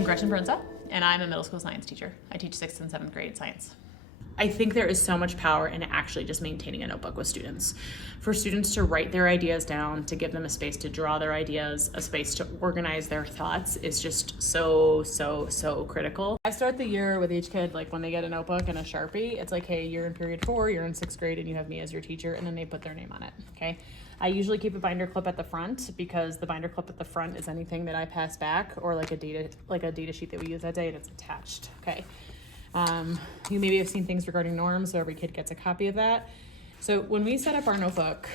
am Gretchen, and I'm a middle school science teacher. I teach 6th and 7th grade science. I think there is so much power in actually just maintaining a notebook with students. For students to write their ideas down, to give them a space to draw their ideas, a space to organize their thoughts is just so critical. I start the year with each kid, like when they get a notebook and a Sharpie, it's like, hey, you're in period 4, you're in 6th grade, and you have me as your teacher, and then they put their name on it, okay? I usually keep a binder clip at the front because the binder clip at the front is anything that I pass back or like a data sheet that we use that day and it's attached, okay? You maybe have seen things regarding norms, so every kid gets a copy of that. So when we set up our notebook,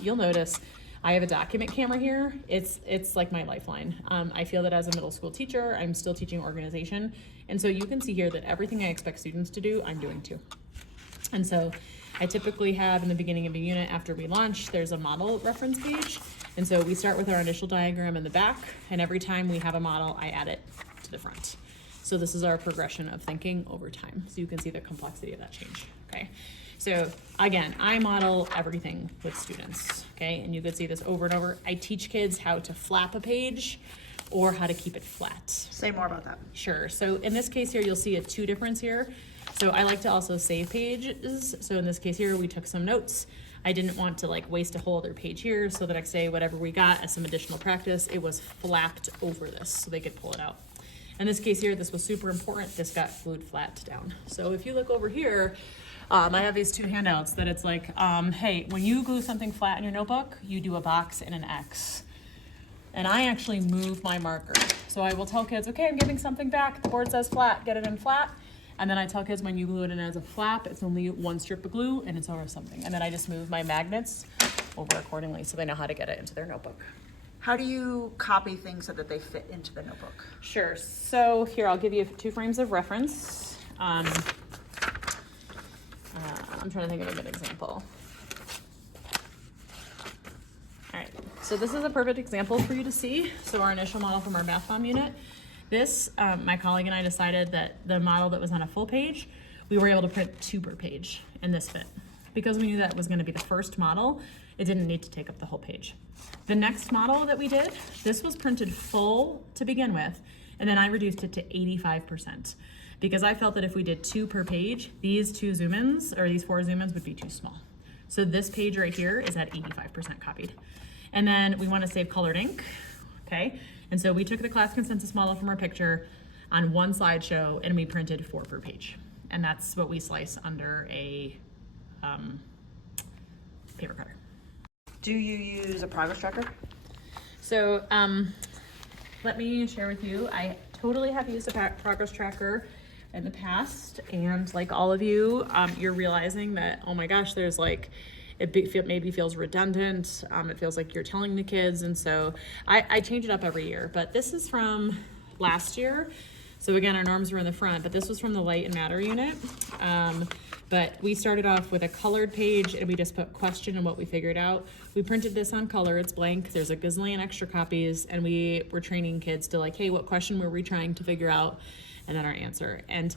you'll notice I have a document camera here. It's like my lifeline. I feel that as a middle school teacher, I'm still teaching organization. And so you can see here that everything I expect students to do, I'm doing too. And so I typically have in the beginning of a unit after we launch, there's a model reference page. And so we start with our initial diagram in the back, and every time we have a model, I add it to the front. So this is our progression of thinking over time. So you can see the complexity of that change, okay? So again, I model everything with students, okay? And you can see this over and over. I teach kids how to flap a page or how to keep it flat. Say more about that. Sure, so in this case here, you'll see a 2 difference here. So I like to also save pages. So in this case here, we took some notes. I didn't want to like waste a whole other page here. So the next day, whatever we got as some additional practice, it was flapped over this so they could pull it out. In this case here, this was super important. This got glued flat down. So if you look over here, I have these 2 handouts that it's like, hey, when you glue something flat in your notebook, you do a box and an X. And I actually move my marker. So I will tell kids, okay, I'm giving something back. The board says flat, get it in flat. And then I tell kids when you glue it in as a flap, it's only 1 strip of glue and it's over something. And then I just move my magnets over accordingly so they know how to get it into their notebook. How do you copy things so that they fit into the notebook? Sure, so here I'll give you 2 frames of reference. I'm trying to think of a good example. All right, so this is a perfect example for you to see. So our initial model from our math bomb unit. This, my colleague and I decided that the model that was on a full page, we were able to print 2 per page, and this fit. Because we knew that was gonna be the first model, it didn't need to take up the whole page. The next model that we did, this was printed full to begin with, and then I reduced it to 85% because I felt that if we did 2 per page, these 2 zoom-ins, or these 4 zoom-ins would be too small. So this page right here is at 85% copied. And then we wanna save colored ink, okay? And so we took the class consensus model from our picture on 1 slideshow and we printed 4 per page. And that's what we slice under a paper cutter. Do you use a progress tracker? So let me share with you, I totally have used a progress tracker in the past, and like all of you, you're realizing that, oh my gosh, there's like, maybe feels redundant, it feels like you're telling the kids, and so I change it up every year, but this is from last year. So again, our norms were in the front, but this was from the light and matter unit. But we started off with a colored page and we just put question and what we figured out. We printed this on color, it's blank, there's a gazillion extra copies, and we were training kids to like, hey, what question were we trying to figure out? And then our answer. And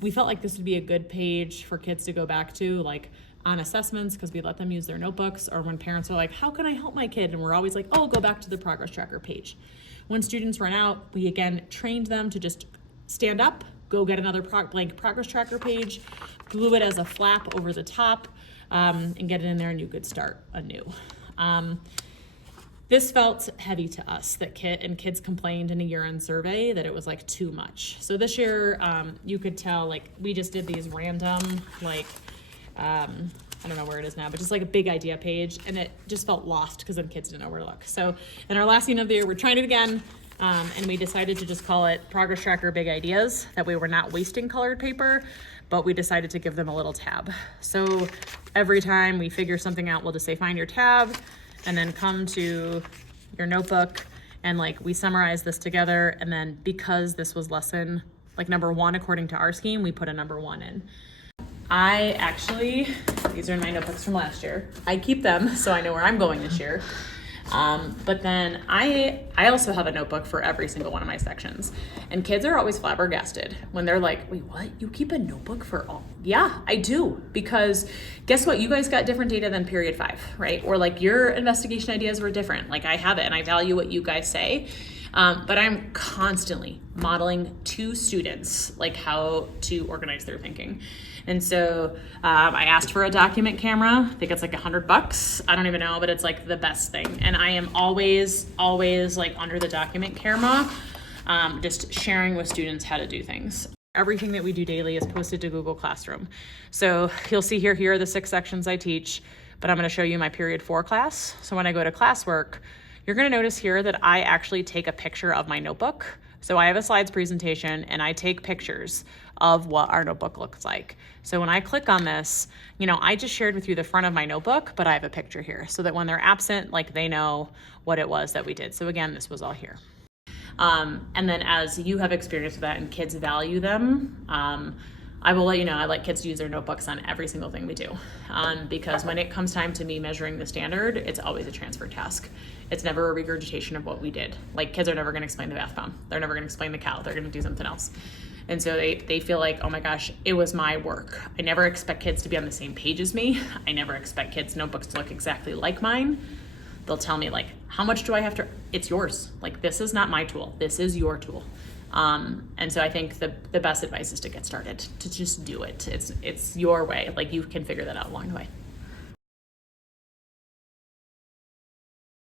we felt like this would be a good page for kids to go back to, like on assessments, because we let them use their notebooks, or when parents are like, how can I help my kid? And we're always like, oh, go back to the progress tracker page. When students run out, we again trained them to just stand up, go get another blank progress tracker page, glue it as a flap over the top, and get it in there, and you could start anew. This felt heavy to us, that kids complained in a year-end survey that it was like too much. So this year, you could tell, like we just did these random, like, I don't know where it is now, but just like a big idea page, and it just felt lost because then kids didn't know where to look. So in our last unit of the year, we're trying it again. And we decided to just call it Progress Tracker Big Ideas, that we were not wasting colored paper, but we decided to give them a little tab. So every time we figure something out, we'll just say, find your tab, and then come to your notebook, and like we summarize this together, and then because this was lesson, like number 1 according to our scheme, we put a number 1 in. I actually, these are my notebooks from last year. I keep them so I know where I'm going this year. But then I also have a notebook for every single one of my sections, and kids are always flabbergasted when they're like, wait, what? You keep a notebook for all? Yeah, I do, because guess what? You guys got different data than period 5, right? Or like your investigation ideas were different. Like I have it and I value what you guys say. But I'm constantly modeling to students like how to organize their thinking. And so I asked for a document camera. I think it's like $100. I don't even know, but it's like the best thing. And I am always like under the document camera, just sharing with students how to do things. Everything that we do daily is posted to Google Classroom. So you'll see here are the 6 sections I teach, but I'm gonna show you my period 4 class. So when I go to classwork, you're gonna notice here that I actually take a picture of my notebook. So I have a slides presentation and I take pictures of what our notebook looks like. So when I click on this, I just shared with you the front of my notebook, but I have a picture here so that when they're absent, like they know what it was that we did. So again, this was all here. And then as you have experience with that and kids value them, I will let you know, I like kids to use their notebooks on every single thing we do. Because when it comes time to me measuring the standard, it's always a transfer task. It's never a regurgitation of what we did. Like kids are never gonna explain the bath bomb. They're never gonna explain the cow. They're gonna do something else. And so they feel like, oh my gosh, it was my work. I never expect kids to be on the same page as me. I never expect kids' notebooks to look exactly like mine. They'll tell me like, how much do I have to, it's yours. Like, this is not my tool. This is your tool. And so I think the best advice is to get started, to just do it. It's your way. Like, you can figure that out along the way.